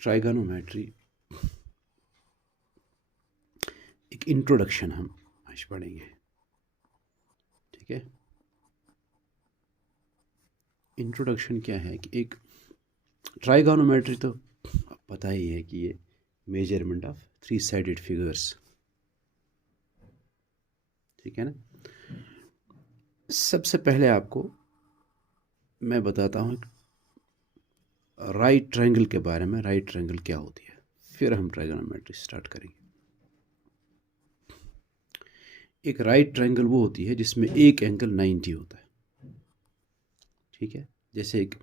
Trigonometry एक introduction हम आज पढ़ेंगे, ठीक है। इंट्रोडक्शन क्या है कि एक ट्राइगोनोमेट्री तो पता ही है कि ये मेजरमेंट ऑफ 3 साइडेड फिगर्स, ठीक है ना। सबसे पहले आपको मैं बताता हूँ राइट ट्रायंगल के बारे में। राइट ट्रायंगल क्या होती है, फिर हम ट्राइगोनोमेट्री स्टार्ट करेंगे। एक राइट ट्रायंगल वो होती है जिसमें एक एंगल 90 होता है, ठीक है। जैसे एक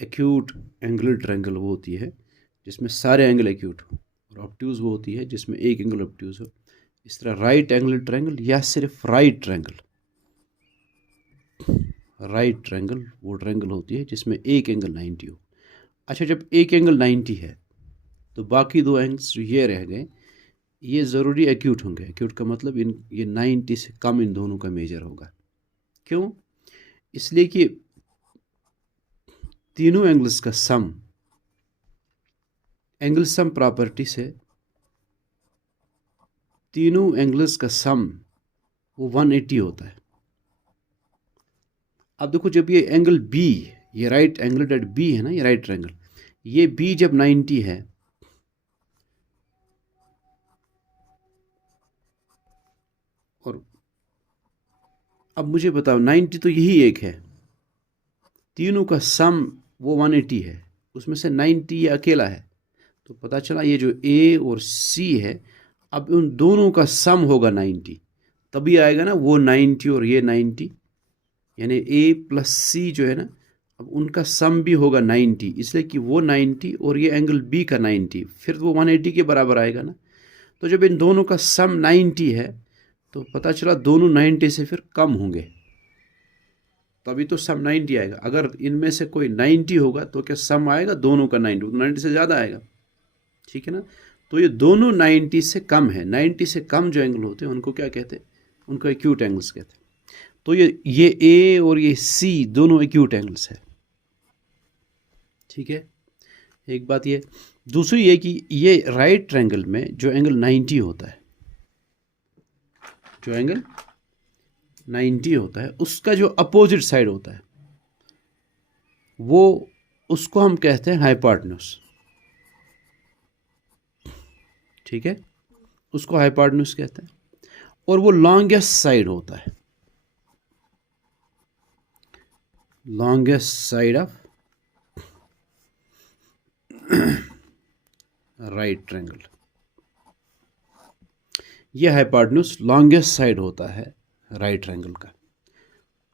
एक्यूट एंगुलर ट्रायंगल वो होती है जिसमें सारे एंगल एक्यूट हो, और ऑब्ट्यूज वो होती है जिसमें एक एंगल ऑब्ट्यूज हो। इस तरह राइट एंगुलर ट्रायंगल या सिर्फ राइट ट्रायंगल, राइट ट्रायंगल वो ट्रायंगल होती है जिसमें एक एंगल 90 हो। अच्छा, जब एक एंगल 90 है तो बाकी दो एंगल्स जो ये रह गए ये ज़रूरी एक्यूट होंगे। एक्यूट का मतलब ये 90 से कम इन दोनों का मेजर होगा। क्यों? इसलिए कि तीनों एंगल्स का सम, एंगल सम प्रॉपर्टी से तीनों एंगल्स का सम वो 180 होता है। अब देखो, जब ये एंगल बी, ये राइट एंगल एट बी है ना, ये राइट ट्रायंगल, ये बी जब 90 है और अब मुझे बताओ 90 तो यही एक है, तीनों का सम वो 180 है, उसमें से 90 ये अकेला है। तो पता चला ये जो ए और सी है, अब उन दोनों का सम होगा 90, तभी आएगा ना वो 90 और ये 90, यानी ए प्लस सी जो है ना, अब उनका सम भी होगा 90, इसलिए कि वो 90 और ये एंगल बी का 90, फिर वो 180 के बराबर आएगा ना। तो जब इन दोनों का सम 90 है तो पता चला दोनों 90 से फिर कम होंगे, तभी तो सम 90 आएगा। अगर इनमें से कोई 90 होगा तो क्या सम आएगा दोनों का 90? 90 से ज़्यादा आएगा, ठीक है ना। तो ये दोनों 90 से कम है। 90 से कम जो एंगल होते हैं उनको क्या कहते हैं? उनको एक्यूट एंगल्स कहते हैं। तो ये ए और ये सी दोनों एक्यूट एंगल्स है, ठीक है। एक बात ये, दूसरी ये कि ये राइट ट्रायंगल में जो एंगल 90 होता है, जो एंगल 90 होता है उसका जो अपोजिट साइड होता है वो, उसको हम कहते हैं हाइपोटेन्यूज, ठीक है। उसको हाइपोटेन्यूज कहते हैं, और वो लॉन्गेस्ट साइड होता है, longest side of right triangle. ये हाइपोटेन्यूज लॉन्गेस्ट साइड होता है राइट ट्रायंगल का।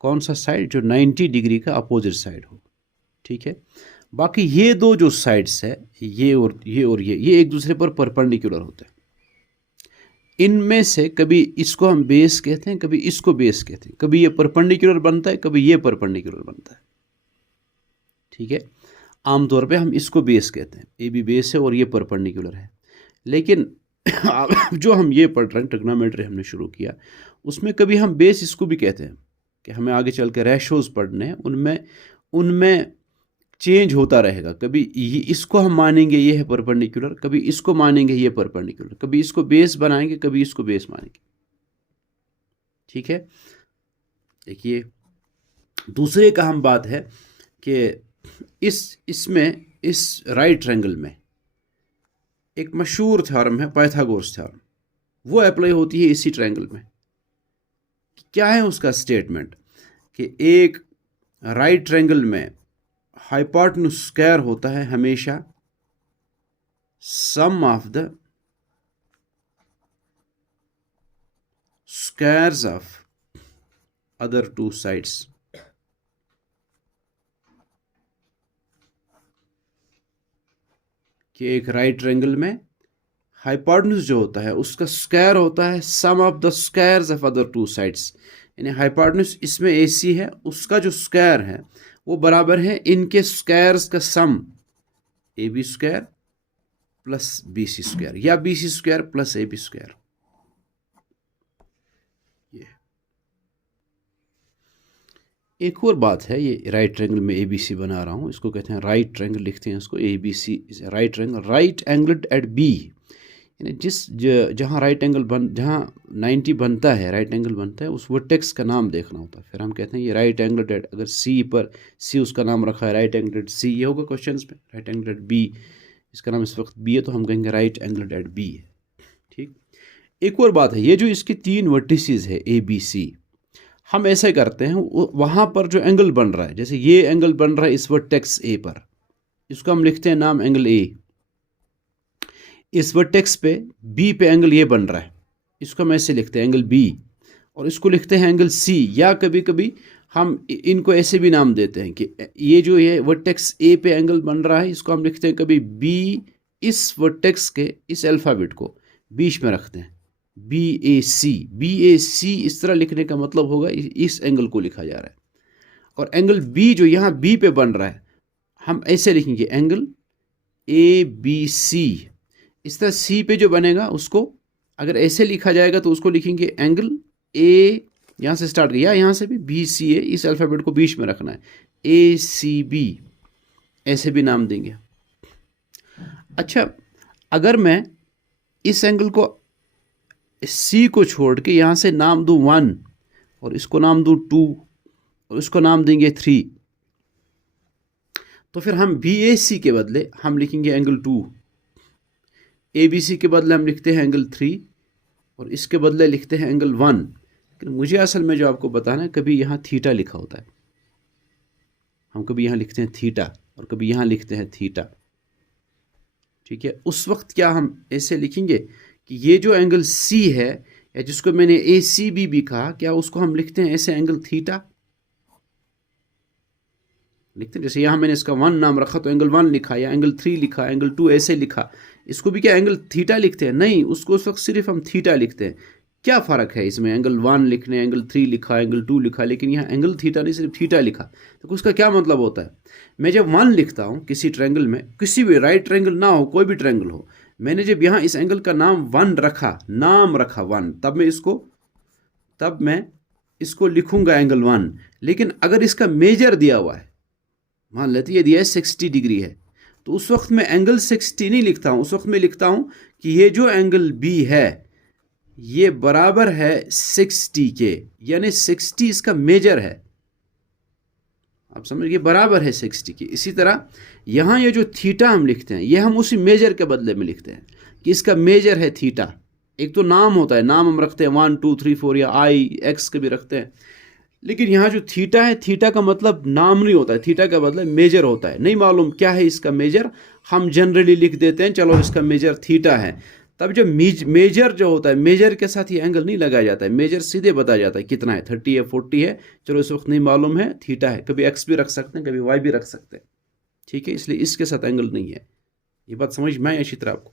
कौन सा साइड? जो 90 डिग्री का अपोजिट साइड हो, ठीक है। बाकी ये दो जो साइड्स है, ये एक दूसरे पर परपेंडिकुलर होते हैं। इनमें से कभी इसको हम बेस कहते हैं, कभी इसको बेस कहते हैं, कभी ये परपेंडिकुलर बनता है, कभी ये परपेंडिकुलर बनता है, ठीक है। आमतौर पे हम इसको बेस कहते हैं, ए भी बेस है और ये परपेंडिकुलर है। लेकिन जो हम ये पढ़ रहे हैं, ट्रिग्नोमेट्री हमने शुरू किया, उसमें कभी हम बेस इसको भी कहते हैं कि हमें आगे चल के रेशोज पढ़ने हैं, उनमें उनमें चेंज होता रहेगा। कभी इसको हम मानेंगे ये है परपेंडिकुलर, कभी इसको मानेंगे ये परपेंडिकुलर, कभी इसको बेस बनाएंगे, कभी इसको बेस मानेंगे, ठीक है। देखिए, दूसरे का हम बात है कि इसमें इस राइट ट्रायंगल में एक मशहूर थ्योरम है, पाइथागोरस थ्योरम, वो अप्लाई होती है इसी ट्रायंगल में। क्या है उसका स्टेटमेंट? कि एक राइट ट्रायंगल में हाइपोटेन्यूज स्क्वायर होता है हमेशा sum of the squares of other two sides. कि एक राइट ट्रायंगल में हाइपोटेन्यूज जो होता है उसका स्क्वायर होता है sum of the squares of other two sides, यानी हाइपोटेन्यूज इसमें AC है, उसका जो स्क्वायर है वो बराबर है इनके स्क्वायर्स का सम, AB square plus BC square, या BC square plus AB square. एक और बात है, ये राइट ट्रायंगल में ए बी सी बना रहा हूँ, इसको कहते हैं राइट ट्रायंगल, लिखते हैं इसको A B C right triangle, right angled at B, यानी जहाँ राइट एंगल जहाँ 90 बनता है, राइट एंगल बनता है, उस वर्टेक्स का नाम देखना होता है। फिर हम कहते हैं ये राइट एंगल एट, अगर सी पर सी उसका नाम रखा है राइट एंगल एट सी, ये होगा क्वेश्चन में। राइट एंगल एट बी, इसका नाम इस वक्त बी है, तो हम कहेंगे राइट एंगल एट बी है। ठीक, एक और बात है, ये जो इसकी 3 वर्टिसेस है ए बी सी, हम ऐसे करते हैं वहाँ पर जो एंगल बन रहा है, जैसे ये एंगल बन रहा है इस वर्टेक्स ए पर, इसको हम लिखते हैं नाम एंगल ए। इस वर्टेक्स पे बी पे एंगल ये बन रहा है, इसको हम ऐसे लिखते हैं एंगल बी, और इसको लिखते हैं एंगल सी, या कभी कभी हम इनको ऐसे भी नाम देते हैं कि ये जो ये वर्टेक्स ए पे एंगल बन रहा है, इसको हम लिखते हैं कभी बी, इस वर्टेक्स के इस अल्फ़ाबेट को बीच में रखते हैं बी ए सी। बी ए सी इस तरह लिखने का मतलब होगा इस एंगल को लिखा जा रहा है। और एंगल बी जो यहाँ बी पे बन रहा है, हम ऐसे लिखेंगे एंगल ए बी सी। इस तरह सी पे जो बनेगा उसको अगर ऐसे लिखा जाएगा तो उसको लिखेंगे एंगल ए, यहाँ से स्टार्ट किया, यहाँ से भी बी सी ए, इस अल्फ़ाबेट को बीच में रखना है, ए सी बी, ऐसे भी नाम देंगे। अच्छा, अगर मैं इस एंगल को सी को छोड़ के यहाँ से नाम दूँ 1 और इसको नाम दूँ 2 और इसको नाम देंगे 3, तो फिर हम बी ए सी के बदले हम लिखेंगे एंगल 2, ए बी सी के बदले हम लिखते हैं एंगल 3 और इसके बदले लिखते हैं एंगल 1। लेकिन मुझे असल में जो आपको बताना है, कभी यहाँ थीटा लिखा होता है, हम कभी यहाँ लिखते हैं थीटा और कभी यहाँ लिखते हैं थीटा। ठीक है, उस वक्त क्या हम ऐसे लिखेंगे कि ये जो एंगल सी है, या जिसको मैंने ए सी बी भी कहा, क्या उसको हम लिखते हैं ऐसे एंगल थीटा लिखते हैं। जैसे यहाँ मैंने इसका 1 नाम रखा तो एंगल 1 लिखा, या एंगल 3 लिखा, एंगल 2 ऐसे लिखा, इसको भी क्या एंगल थीटा लिखते हैं? नहीं, उसको उस वक्त सिर्फ हम थीटा लिखते हैं। क्या फ़र्क है इसमें? एंगल 1 लिखने, एंगल 3 लिखा, एंगल 2 लिखा, लेकिन यहाँ एंगल थीटा नहीं, सिर्फ थीटा लिखा। तो उसका क्या मतलब होता है? मैं जब 1 लिखता हूँ किसी ट्रायंगल में, किसी भी राइट ट्रायंगल ना हो, कोई भी ट्रायंगल हो, मैंने जब यहाँ इस एंगल का नाम 1 रखा, नाम रखा 1, तब मैं इसको लिखूंगा एंगल 1। लेकिन अगर इसका मेजर दिया हुआ है, मान लेते ये दिया है 60 डिग्री है, तो उस वक्त मैं एंगल 60 नहीं लिखता हूँ, उस वक्त मैं लिखता हूँ कि ये जो एंगल बी है ये बराबर है 60 के, यानी 60 इसका मेजर है। आप समझिए, बराबर है 60 की। इसी तरह यहाँ ये जो थीटा हम लिखते हैं, ये हम उसी मेजर के बदले में लिखते हैं कि इसका मेजर है थीटा। एक तो नाम होता है, नाम हम रखते हैं 1 2 3 4 या आई एक्स के भी रखते हैं, लेकिन यहाँ जो थीटा है, थीटा का मतलब नाम नहीं होता है, थीटा का मतलब मेजर होता है। नहीं मालूम क्या है इसका मेजर, हम जनरली लिख देते हैं चलो इसका मेजर थीटा है। तब जब मेजर जो होता है, मेजर के साथ ये एंगल नहीं लगाया जाता है, मेजर सीधे बताया जाता है कितना है, 30 है 40 है, चलो इस वक्त नहीं मालूम है, थीटा है। कभी एक्स भी रख सकते हैं, कभी वाई भी रख सकते हैं। ठीक है, इसलिए इसके साथ एंगल नहीं है। ये बात समझ में आई अच्छी तरह आपको?